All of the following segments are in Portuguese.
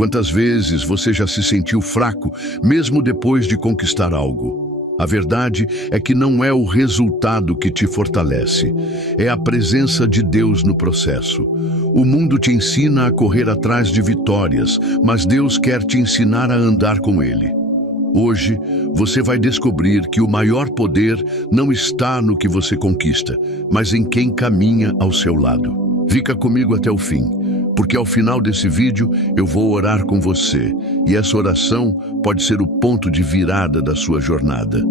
Quantas vezes você já se sentiu fraco, mesmo depois de conquistar algo? A verdade é que não é o resultado que te fortalece, é a presença de Deus no processo. O mundo te ensina a correr atrás de vitórias, mas Deus quer te ensinar a andar com Ele. Hoje, você vai descobrir que o maior poder não está no que você conquista, mas em quem caminha ao seu lado. Fica comigo até o fim, porque ao final desse vídeo eu vou orar com você, e essa oração pode ser o ponto de virada da sua jornada.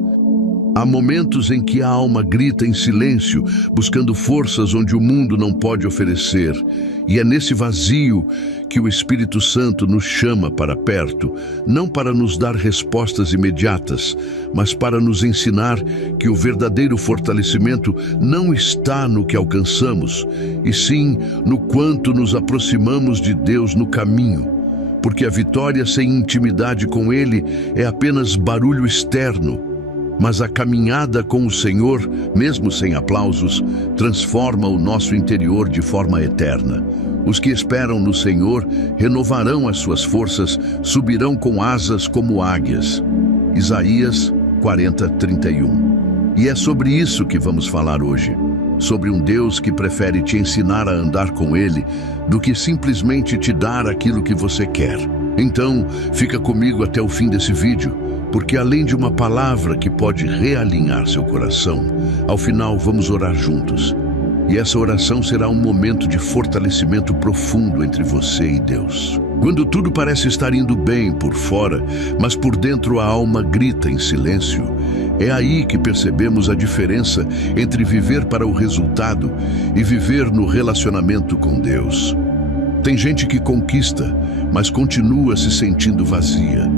Há momentos em que a alma grita em silêncio, buscando forças onde o mundo não pode oferecer. E é nesse vazio que o Espírito Santo nos chama para perto, não para nos dar respostas imediatas, mas para nos ensinar que o verdadeiro fortalecimento não está no que alcançamos, e sim no quanto nos aproximamos de Deus no caminho. Porque a vitória sem intimidade com Ele é apenas barulho externo, mas a caminhada com o Senhor, mesmo sem aplausos, transforma o nosso interior de forma eterna. Os que esperam no Senhor renovarão as suas forças, subirão com asas como águias. Isaías 40:31. E é sobre isso que vamos falar hoje. Sobre um Deus que prefere te ensinar a andar com Ele do que simplesmente te dar aquilo que você quer. Então, fica comigo até o fim desse vídeo, porque além de uma palavra que pode realinhar seu coração, ao final vamos orar juntos. E essa oração será um momento de fortalecimento profundo entre você e Deus. Quando tudo parece estar indo bem por fora, mas por dentro a alma grita em silêncio, é aí que percebemos a diferença entre viver para o resultado e viver no relacionamento com Deus. Tem gente que conquista, mas continua se sentindo vazia.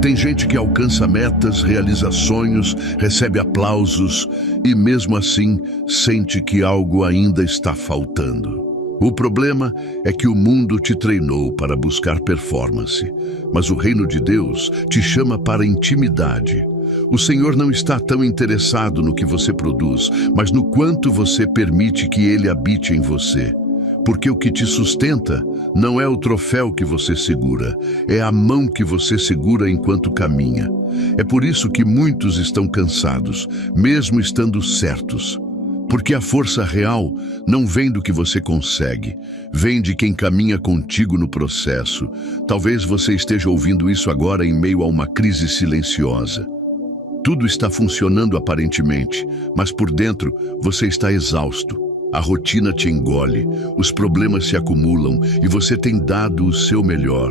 Tem gente que alcança metas, realiza sonhos, recebe aplausos e mesmo assim sente que algo ainda está faltando. O problema é que o mundo te treinou para buscar performance, mas o reino de Deus te chama para intimidade. O Senhor não está tão interessado no que você produz, mas no quanto você permite que Ele habite em você. Porque o que te sustenta não é o troféu que você segura, é a mão que você segura enquanto caminha. É por isso que muitos estão cansados, mesmo estando certos. Porque a força real não vem do que você consegue, vem de quem caminha contigo no processo. Talvez você esteja ouvindo isso agora em meio a uma crise silenciosa. Tudo está funcionando aparentemente, mas por dentro você está exausto. A rotina te engole, os problemas se acumulam e você tem dado o seu melhor,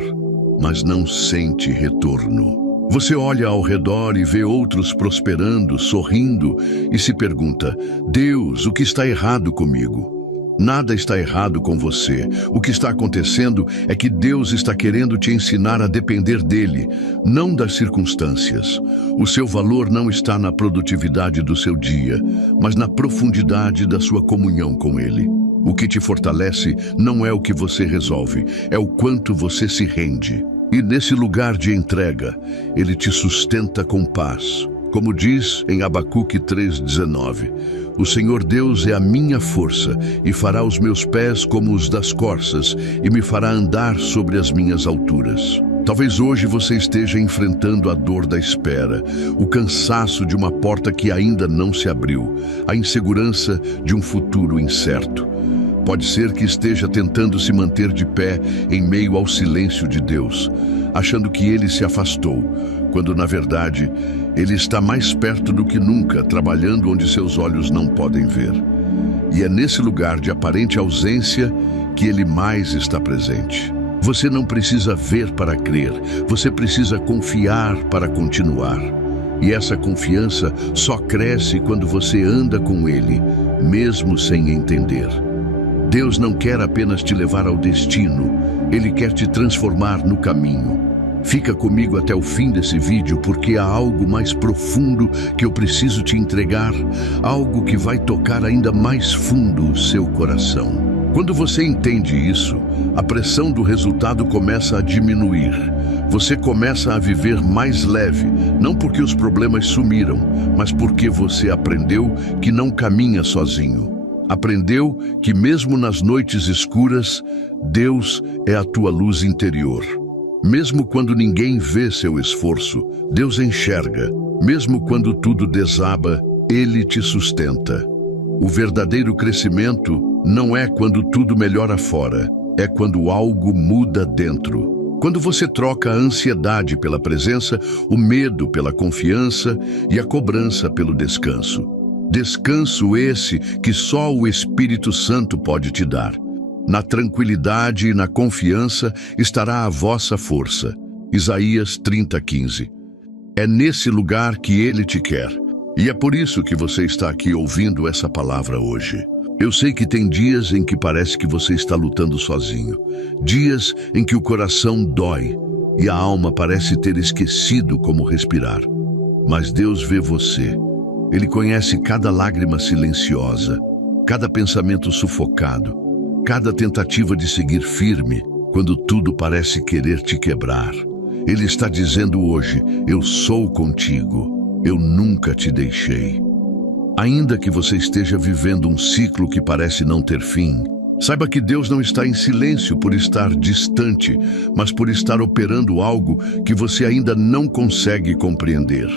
mas não sente retorno. Você olha ao redor e vê outros prosperando, sorrindo e se pergunta: Deus, o que está errado comigo? Nada está errado com você. O que está acontecendo é que Deus está querendo te ensinar a depender dele, não das circunstâncias. O seu valor não está na produtividade do seu dia, mas na profundidade da sua comunhão com ele. O que te fortalece não é o que você resolve, é o quanto você se rende. E nesse lugar de entrega, ele te sustenta com paz. Como diz em Abacuque 3:19, o Senhor Deus é a minha força e fará os meus pés como os das corças e me fará andar sobre as minhas alturas. Talvez hoje você esteja enfrentando a dor da espera, o cansaço de uma porta que ainda não se abriu, a insegurança de um futuro incerto. Pode ser que esteja tentando se manter de pé em meio ao silêncio de Deus, achando que Ele se afastou, quando na verdade Ele está mais perto do que nunca, trabalhando onde seus olhos não podem ver. E é nesse lugar de aparente ausência que Ele mais está presente. Você não precisa ver para crer, você precisa confiar para continuar. E essa confiança só cresce quando você anda com Ele, mesmo sem entender. Deus não quer apenas te levar ao destino, Ele quer te transformar no caminho. Fica comigo até o fim desse vídeo, porque há algo mais profundo que eu preciso te entregar, algo que vai tocar ainda mais fundo o seu coração. Quando você entende isso, a pressão do resultado começa a diminuir. Você começa a viver mais leve, não porque os problemas sumiram, mas porque você aprendeu que não caminha sozinho. Aprendeu que mesmo nas noites escuras, Deus é a tua luz interior. Mesmo quando ninguém vê seu esforço, Deus enxerga. Mesmo quando tudo desaba, Ele te sustenta. O verdadeiro crescimento não é quando tudo melhora fora, é quando algo muda dentro. Quando você troca a ansiedade pela presença, o medo pela confiança e a cobrança pelo descanso. Descanso esse que só o Espírito Santo pode te dar. Na tranquilidade e na confiança estará a vossa força. Isaías 30:15. É nesse lugar que Ele te quer. E é por isso que você está aqui ouvindo essa palavra hoje. Eu sei que tem dias em que parece que você está lutando sozinho. Dias em que o coração dói e a alma parece ter esquecido como respirar. Mas Deus vê você. Ele conhece cada lágrima silenciosa, cada pensamento sufocado, cada tentativa de seguir firme quando tudo parece querer te quebrar. Ele está dizendo hoje: eu sou contigo, eu nunca te deixei. Ainda que você esteja vivendo um ciclo que parece não ter fim, saiba que Deus não está em silêncio por estar distante, mas por estar operando algo que você ainda não consegue compreender.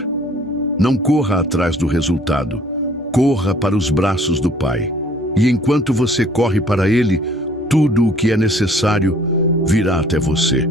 Não corra atrás do resultado, corra para os braços do Pai. E enquanto você corre para Ele, tudo o que é necessário virá até você.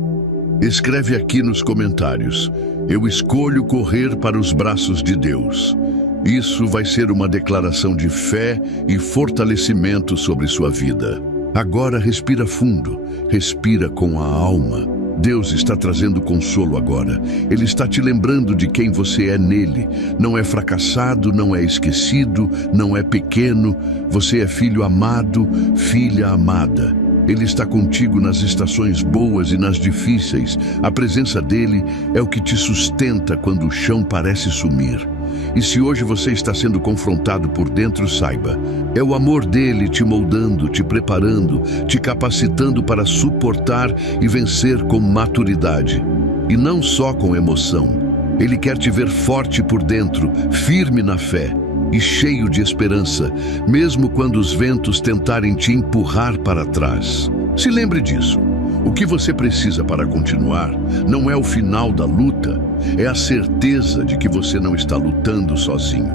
Escreve aqui nos comentários: eu escolho correr para os braços de Deus. Isso vai ser uma declaração de fé e fortalecimento sobre sua vida. Agora respira fundo, respira com a alma. Deus está trazendo consolo agora. Ele está te lembrando de quem você é nele. Não é fracassado, não é esquecido, não é pequeno. Você é filho amado, filha amada. Ele está contigo nas estações boas e nas difíceis. A presença dele é o que te sustenta quando o chão parece sumir. E se hoje você está sendo confrontado por dentro, saiba, é o amor dele te moldando, te preparando, te capacitando para suportar e vencer com maturidade. E não só com emoção. Ele quer te ver forte por dentro, firme na fé e cheio de esperança, mesmo quando os ventos tentarem te empurrar para trás. Se lembre disso. O que você precisa para continuar não é o final da luta, é a certeza de que você não está lutando sozinho.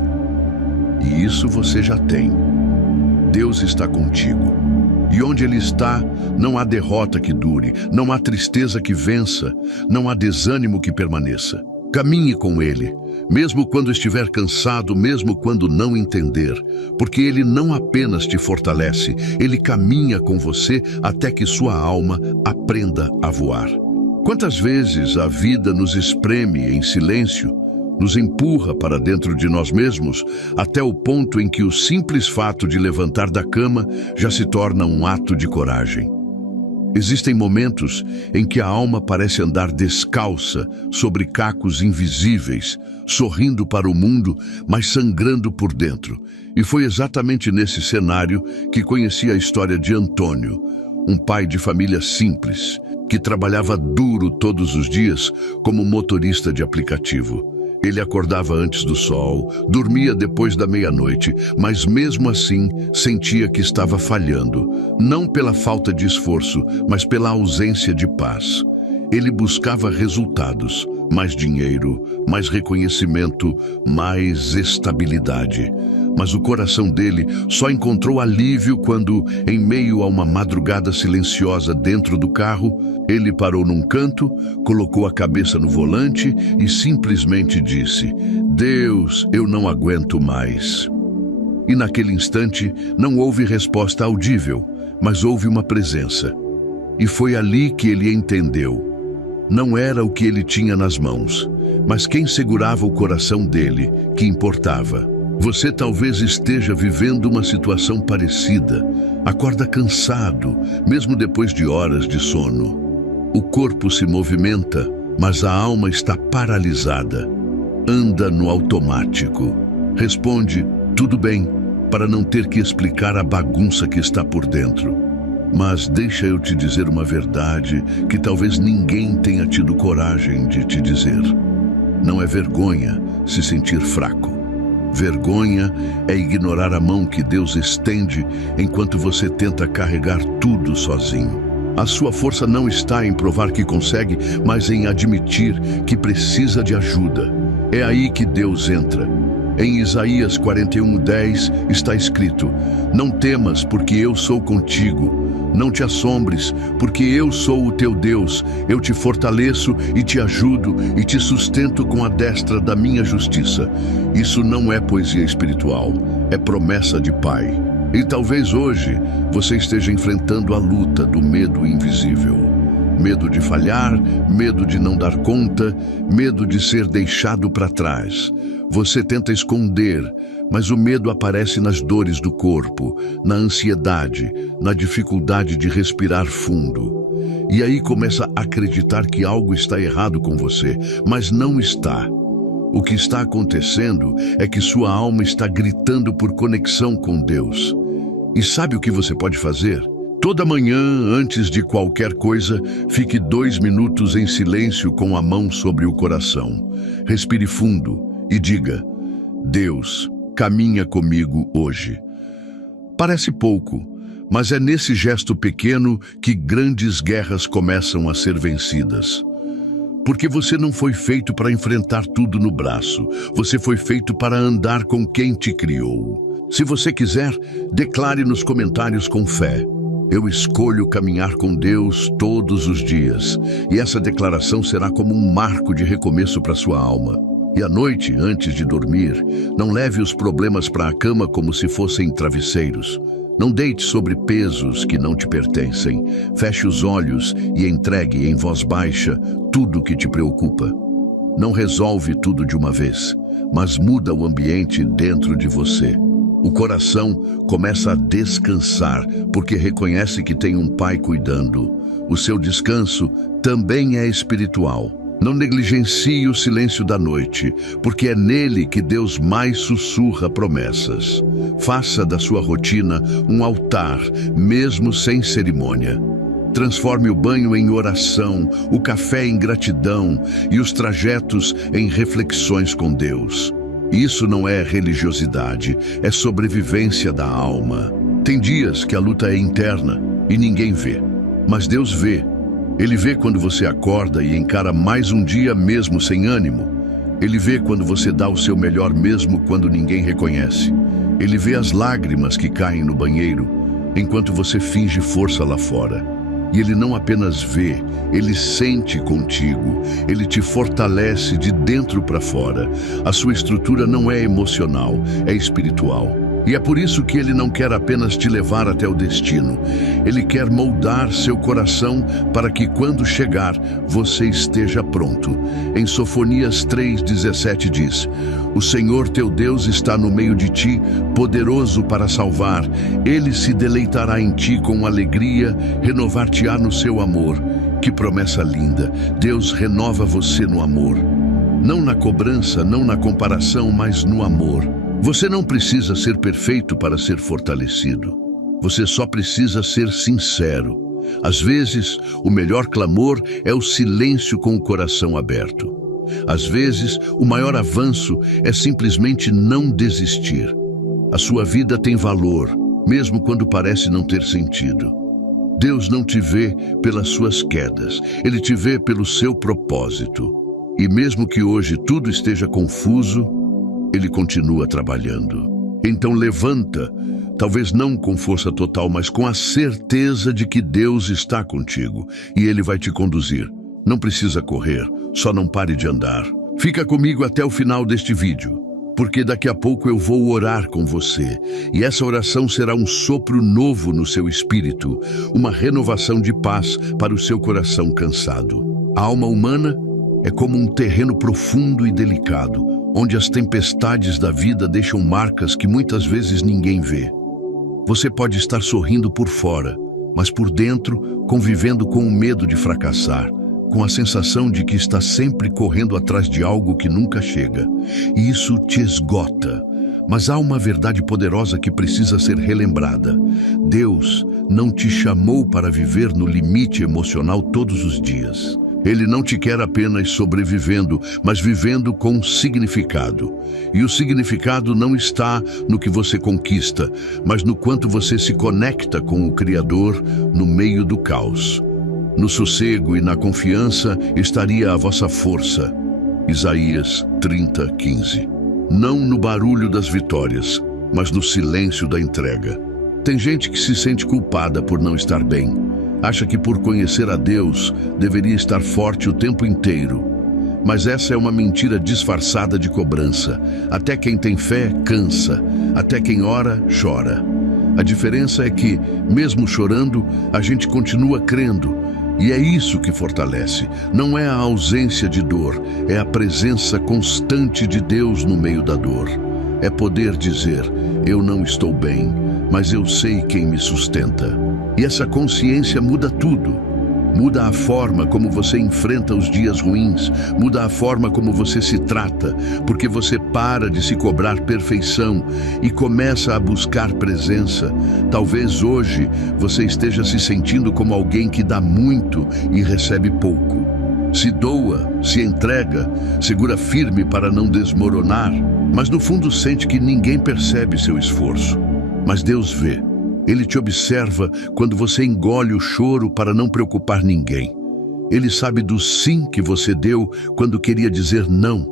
E isso você já tem. Deus está contigo. E onde Ele está, não há derrota que dure, não há tristeza que vença, não há desânimo que permaneça. Caminhe com Ele, mesmo quando estiver cansado, mesmo quando não entender, porque Ele não apenas te fortalece, Ele caminha com você até que sua alma aprenda a voar. Quantas vezes a vida nos espreme em silêncio, nos empurra para dentro de nós mesmos, até o ponto em que o simples fato de levantar da cama já se torna um ato de coragem. Existem momentos em que a alma parece andar descalça sobre cacos invisíveis, sorrindo para o mundo, mas sangrando por dentro. E foi exatamente nesse cenário que conheci a história de Antônio, um pai de família simples, que trabalhava duro todos os dias como motorista de aplicativo. Ele acordava antes do sol, dormia depois da meia-noite, mas mesmo assim sentia que estava falhando, não pela falta de esforço, mas pela ausência de paz. Ele buscava resultados, mais dinheiro, mais reconhecimento, mais estabilidade. Mas o coração dele só encontrou alívio quando, em meio a uma madrugada silenciosa dentro do carro, ele parou num canto, colocou a cabeça no volante e simplesmente disse: "Deus, eu não aguento mais." E naquele instante não houve resposta audível, mas houve uma presença. E foi ali que ele entendeu. Não era o que ele tinha nas mãos, mas quem segurava o coração dele que importava. Você talvez esteja vivendo uma situação parecida. Acorda cansado, mesmo depois de horas de sono. O corpo se movimenta, mas a alma está paralisada. Anda no automático. Responde, tudo bem, para não ter que explicar a bagunça que está por dentro. Mas deixa eu te dizer uma verdade que talvez ninguém tenha tido coragem de te dizer. Não é vergonha se sentir fraco. Vergonha é ignorar a mão que Deus estende enquanto você tenta carregar tudo sozinho. A sua força não está em provar que consegue, mas em admitir que precisa de ajuda. É aí que Deus entra. Em Isaías 41:10 está escrito: Não temas, porque eu sou contigo. Não te assombres, porque eu sou o teu Deus. Eu te fortaleço e te ajudo e te sustento com a destra da minha justiça. Isso não é poesia espiritual, é promessa de Pai. E talvez hoje você esteja enfrentando a luta do medo invisível. Medo de falhar, medo de não dar conta, medo de ser deixado para trás. Você tenta esconder, mas o medo aparece nas dores do corpo, na ansiedade, na dificuldade de respirar fundo. E aí começa a acreditar que algo está errado com você, mas não está. O que está acontecendo é que sua alma está gritando por conexão com Deus. E sabe o que você pode fazer? Toda manhã, antes de qualquer coisa, fique 2 minutos em silêncio com a mão sobre o coração. Respire fundo e diga: Deus, caminha comigo hoje. Parece pouco, mas é nesse gesto pequeno que grandes guerras começam a ser vencidas. Porque você não foi feito para enfrentar tudo no braço. Você foi feito para andar com quem te criou. Se você quiser, declare nos comentários com fé: Eu escolho caminhar com Deus todos os dias. E essa declaração será como um marco de recomeço para sua alma. E à noite, antes de dormir, não leve os problemas para a cama como se fossem travesseiros. Não deite sobre pesos que não te pertencem. Feche os olhos e entregue em voz baixa tudo o que te preocupa. Não resolve tudo de uma vez, mas muda o ambiente dentro de você. O coração começa a descansar porque reconhece que tem um Pai cuidando. O seu descanso também é espiritual. Não negligencie o silêncio da noite, porque é nele que Deus mais sussurra promessas. Faça da sua rotina um altar, mesmo sem cerimônia. Transforme o banho em oração, o café em gratidão e os trajetos em reflexões com Deus. Isso não é religiosidade, é sobrevivência da alma. Tem dias que a luta é interna e ninguém vê, mas Deus vê. Ele vê quando você acorda e encara mais um dia mesmo sem ânimo. Ele vê quando você dá o seu melhor mesmo quando ninguém reconhece. Ele vê as lágrimas que caem no banheiro enquanto você finge força lá fora. E Ele não apenas vê, Ele sente contigo. Ele te fortalece de dentro para fora. A sua estrutura não é emocional, é espiritual. E é por isso que Ele não quer apenas te levar até o destino. Ele quer moldar seu coração para que quando chegar, você esteja pronto. Em Sofonias 3:17 diz: O Senhor teu Deus está no meio de ti, poderoso para salvar. Ele se deleitará em ti com alegria, renovar-te-á no seu amor. Que promessa linda! Deus renova você no amor. Não na cobrança, não na comparação, mas no amor. Você não precisa ser perfeito para ser fortalecido. Você só precisa ser sincero. Às vezes, o melhor clamor é o silêncio com o coração aberto. Às vezes, o maior avanço é simplesmente não desistir. A sua vida tem valor, mesmo quando parece não ter sentido. Deus não te vê pelas suas quedas, Ele te vê pelo seu propósito. E mesmo que hoje tudo esteja confuso, Ele continua trabalhando. Então levanta, talvez não com força total, mas com a certeza de que Deus está contigo e Ele vai te conduzir. Não precisa correr, só não pare de andar. Fica comigo até o final deste vídeo, porque daqui a pouco eu vou orar com você. E essa oração será um sopro novo no seu espírito, uma renovação de paz para o seu coração cansado. A alma humana é como um terreno profundo e delicado, onde as tempestades da vida deixam marcas que muitas vezes ninguém vê. Você pode estar sorrindo por fora, mas por dentro convivendo com o medo de fracassar, com a sensação de que está sempre correndo atrás de algo que nunca chega. E isso te esgota. Mas há uma verdade poderosa que precisa ser relembrada. Deus não te chamou para viver no limite emocional todos os dias. Ele não te quer apenas sobrevivendo, mas vivendo com significado. E o significado não está no que você conquista, mas no quanto você se conecta com o Criador no meio do caos. No sossego e na confiança estaria a vossa força. Isaías 30:15. Não no barulho das vitórias, mas no silêncio da entrega. Tem gente que se sente culpada por não estar bem. Acha que por conhecer a Deus deveria estar forte o tempo inteiro. Mas essa é uma mentira disfarçada de cobrança. Até quem tem fé cansa, até quem ora chora. A diferença é que, mesmo chorando, a gente continua crendo. E é isso que fortalece. Não é a ausência de dor, é a presença constante de Deus no meio da dor. É poder dizer, eu não estou bem, mas eu sei quem me sustenta. E essa consciência muda tudo. Muda a forma como você enfrenta os dias ruins, muda a forma como você se trata, porque você para de se cobrar perfeição e começa a buscar presença. Talvez hoje você esteja se sentindo como alguém que dá muito e recebe pouco. Se doa, se entrega, segura firme para não desmoronar, mas no fundo sente que ninguém percebe seu esforço. Mas Deus vê. Ele te observa quando você engole o choro para não preocupar ninguém. Ele sabe do sim que você deu quando queria dizer não.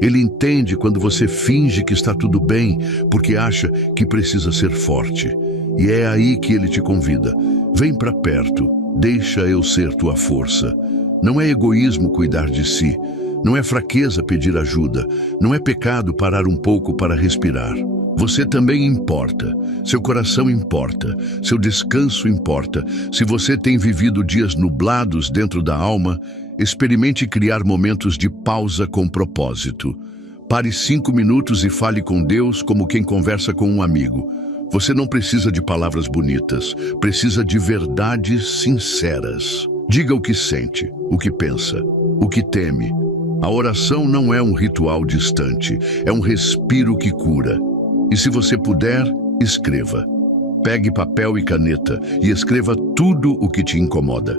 Ele entende quando você finge que está tudo bem porque acha que precisa ser forte. E é aí que ele te convida. Vem para perto, deixa eu ser tua força. Não é egoísmo cuidar de si. Não é fraqueza pedir ajuda. Não é pecado parar um pouco para respirar. Você também importa, seu coração importa, seu descanso importa. Se você tem vivido dias nublados dentro da alma, experimente criar momentos de pausa com propósito. Pare 5 minutos e fale com Deus como quem conversa com um amigo. Você não precisa de palavras bonitas, precisa de verdades sinceras. Diga o que sente, o que pensa, o que teme. A oração não é um ritual distante, é um respiro que cura. E se você puder, escreva. Pegue papel e caneta e escreva tudo o que te incomoda.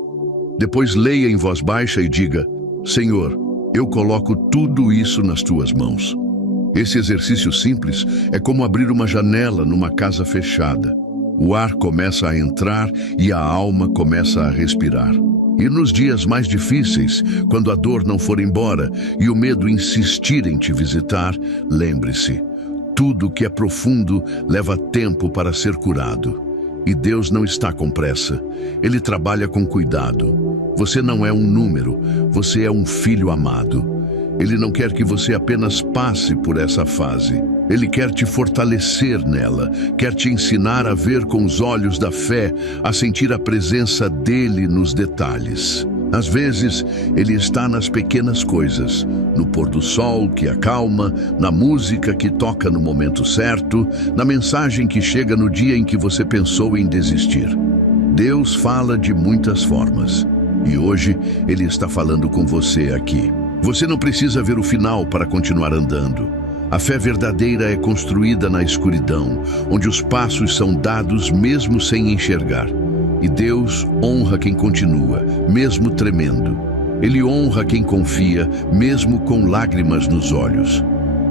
Depois leia em voz baixa e diga, Senhor, eu coloco tudo isso nas tuas mãos. Esse exercício simples é como abrir uma janela numa casa fechada. O ar começa a entrar e a alma começa a respirar. E nos dias mais difíceis, quando a dor não for embora e o medo insistir em te visitar, lembre-se, tudo que é profundo leva tempo para ser curado. E Deus não está com pressa. Ele trabalha com cuidado. Você não é um número, você é um filho amado. Ele não quer que você apenas passe por essa fase. Ele quer te fortalecer nela, quer te ensinar a ver com os olhos da fé, a sentir a presença dele nos detalhes. Às vezes, ele está nas pequenas coisas, no pôr do sol que acalma, na música que toca no momento certo, na mensagem que chega no dia em que você pensou em desistir. Deus fala de muitas formas, e hoje ele está falando com você aqui. Você não precisa ver o final para continuar andando. A fé verdadeira é construída na escuridão, onde os passos são dados mesmo sem enxergar. E Deus honra quem continua, mesmo tremendo. Ele honra quem confia, mesmo com lágrimas nos olhos.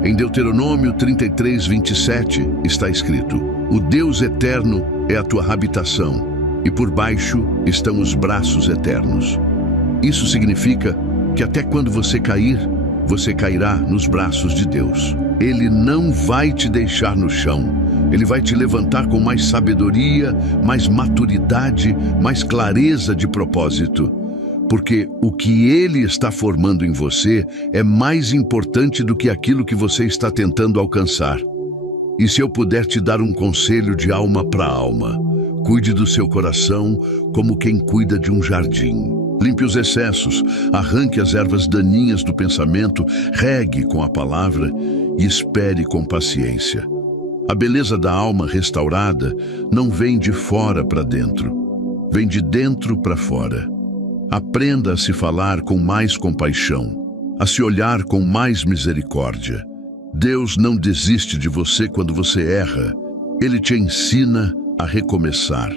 Em Deuteronômio 33:27 está escrito: O Deus eterno é a tua habitação, e por baixo estão os braços eternos. Isso significa que até quando você cair, você cairá nos braços de Deus. Ele não vai te deixar no chão. Ele vai te levantar com mais sabedoria, mais maturidade, mais clareza de propósito. Porque o que Ele está formando em você é mais importante do que aquilo que você está tentando alcançar. E se eu puder te dar um conselho de alma para alma, cuide do seu coração como quem cuida de um jardim. Limpe os excessos, arranque as ervas daninhas do pensamento, regue com a palavra e espere com paciência. A beleza da alma restaurada não vem de fora para dentro, vem de dentro para fora. Aprenda a se falar com mais compaixão, a se olhar com mais misericórdia. Deus não desiste de você quando você erra. Ele te ensina a recomeçar.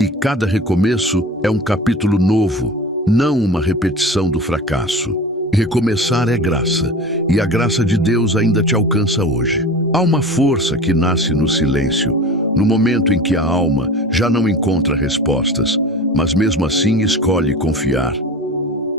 E cada recomeço é um capítulo novo, não uma repetição do fracasso. Recomeçar é graça, e a graça de Deus ainda te alcança hoje. Há uma força que nasce no silêncio, no momento em que a alma já não encontra respostas, mas mesmo assim escolhe confiar.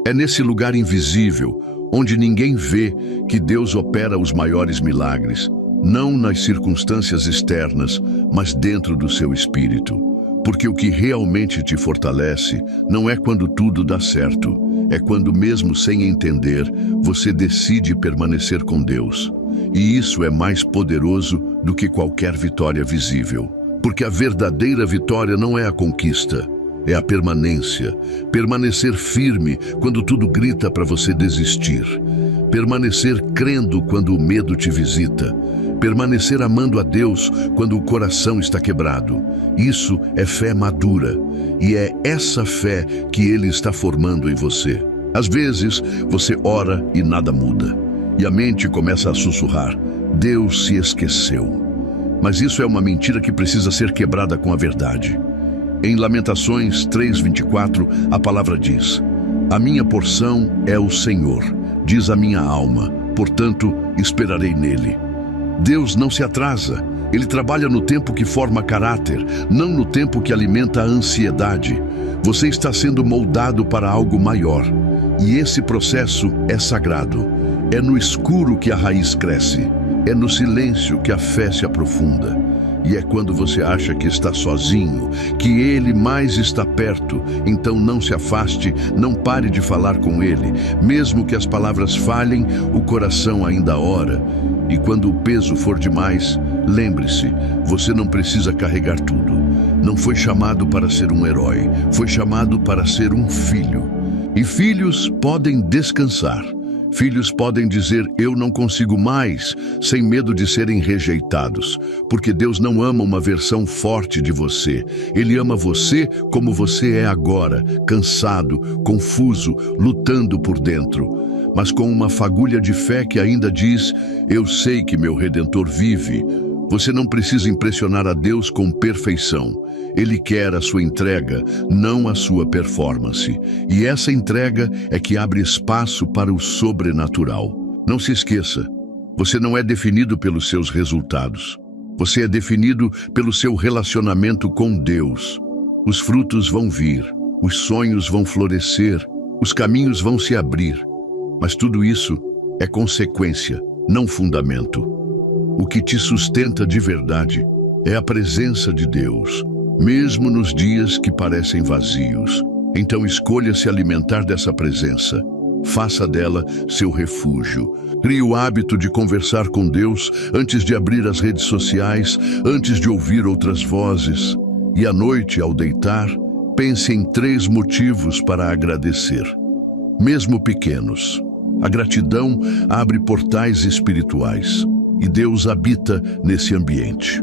É nesse lugar invisível, onde ninguém vê, que Deus opera os maiores milagres, não nas circunstâncias externas, mas dentro do seu espírito. Porque o que realmente te fortalece não é quando tudo dá certo, é quando, mesmo sem entender, você decide permanecer com Deus. E isso é mais poderoso do que qualquer vitória visível. Porque a verdadeira vitória não é a conquista, é a permanência. Permanecer firme quando tudo grita para você desistir. Permanecer crendo quando o medo te visita. Permanecer amando a Deus quando o coração está quebrado. Isso é fé madura, e é essa fé que Ele está formando em você. Às vezes, você ora e nada muda, e a mente começa a sussurrar: Deus se esqueceu. Mas isso é uma mentira que precisa ser quebrada com a verdade. Em Lamentações 3:24, a palavra diz: A minha porção é o Senhor, diz a minha alma, portanto esperarei nele. Deus não se atrasa, Ele trabalha no tempo que forma caráter, não no tempo que alimenta a ansiedade. Você está sendo moldado para algo maior, e esse processo é sagrado. É no escuro que a raiz cresce, é no silêncio que a fé se aprofunda. E é quando você acha que está sozinho, que Ele mais está perto. Então não se afaste, não pare de falar com Ele. Mesmo que as palavras falhem, o coração ainda ora. E quando o peso for demais, lembre-se, você não precisa carregar tudo. Não foi chamado para ser um herói, foi chamado para ser um filho. E filhos podem descansar. Filhos podem dizer, eu não consigo mais, sem medo de serem rejeitados, porque Deus não ama uma versão forte de você. Ele ama você como você é agora, cansado, confuso, lutando por dentro, mas com uma fagulha de fé que ainda diz, eu sei que meu Redentor vive. Você não precisa impressionar a Deus com perfeição. Ele quer a sua entrega, não a sua performance. E essa entrega é que abre espaço para o sobrenatural. Não se esqueça, você não é definido pelos seus resultados. Você é definido pelo seu relacionamento com Deus. Os frutos vão vir, os sonhos vão florescer, os caminhos vão se abrir. Mas tudo isso é consequência, não fundamento. O que te sustenta de verdade é a presença de Deus, mesmo nos dias que parecem vazios. Então escolha se alimentar dessa presença. Faça dela seu refúgio. Crie o hábito de conversar com Deus antes de abrir as redes sociais, antes de ouvir outras vozes. E à noite, ao deitar, pense em 3 motivos para agradecer. Mesmo pequenos, a gratidão abre portais espirituais. E Deus habita nesse ambiente.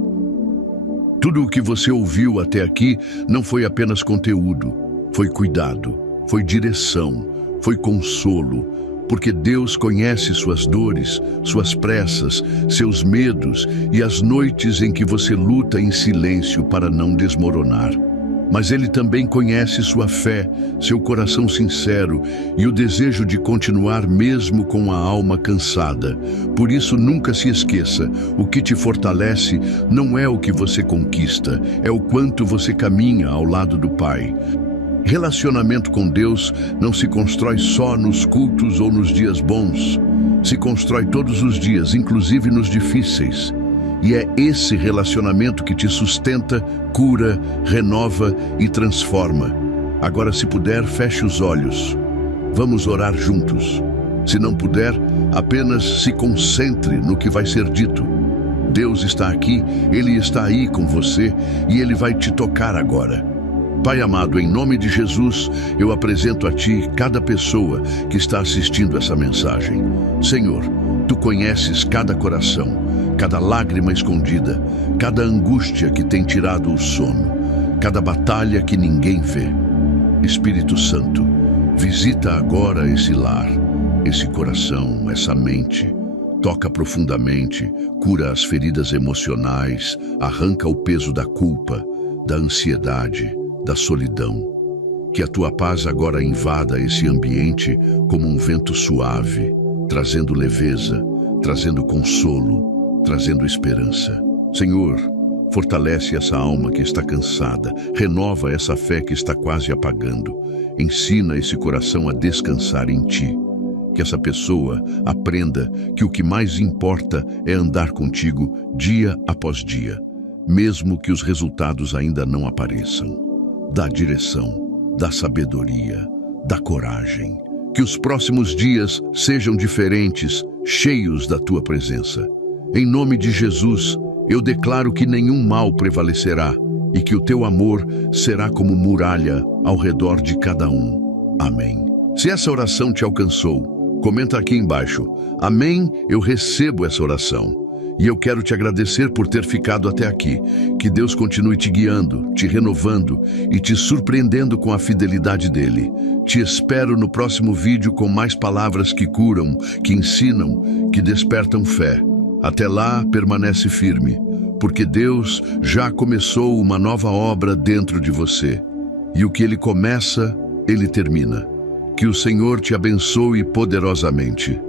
Tudo o que você ouviu até aqui não foi apenas conteúdo, foi cuidado, foi direção, foi consolo, porque Deus conhece suas dores, suas pressas, seus medos e as noites em que você luta em silêncio para não desmoronar. Mas Ele também conhece sua fé, seu coração sincero e o desejo de continuar mesmo com a alma cansada. Por isso, nunca se esqueça, o que te fortalece não é o que você conquista, é o quanto você caminha ao lado do Pai. Relacionamento com Deus não se constrói só nos cultos ou nos dias bons. Se constrói todos os dias, inclusive nos difíceis. E é esse relacionamento que te sustenta, cura, renova e transforma. Agora, se puder, feche os olhos. Vamos orar juntos. Se não puder, apenas se concentre no que vai ser dito. Deus está aqui, Ele está aí com você e Ele vai te tocar agora. Pai amado, em nome de Jesus, eu apresento a Ti cada pessoa que está assistindo essa mensagem. Senhor, Tu conheces cada coração, cada lágrima escondida, cada angústia que tem tirado o sono, cada batalha que ninguém vê. Espírito Santo, visita agora esse lar, esse coração, essa mente. Toca profundamente, cura as feridas emocionais, arranca o peso da culpa, da ansiedade, da solidão. Que a tua paz agora invada esse ambiente como um vento suave, trazendo leveza, trazendo consolo, trazendo esperança. Senhor, fortalece essa alma que está cansada, renova essa fé que está quase apagando. Ensina esse coração a descansar em Ti. Que essa pessoa aprenda que o que mais importa é andar contigo dia após dia, mesmo que os resultados ainda não apareçam. Dá direção, dá sabedoria, dá coragem. Que os próximos dias sejam diferentes, cheios da Tua presença. Em nome de Jesus, eu declaro que nenhum mal prevalecerá e que o Teu amor será como muralha ao redor de cada um. Amém. Se essa oração te alcançou, comenta aqui embaixo. Amém, eu recebo essa oração. E eu quero te agradecer por ter ficado até aqui. Que Deus continue te guiando, te renovando e te surpreendendo com a fidelidade dele. Te espero no próximo vídeo com mais palavras que curam, que ensinam, que despertam fé. Até lá, permanece firme, porque Deus já começou uma nova obra dentro de você. E o que Ele começa, Ele termina. Que o Senhor te abençoe poderosamente.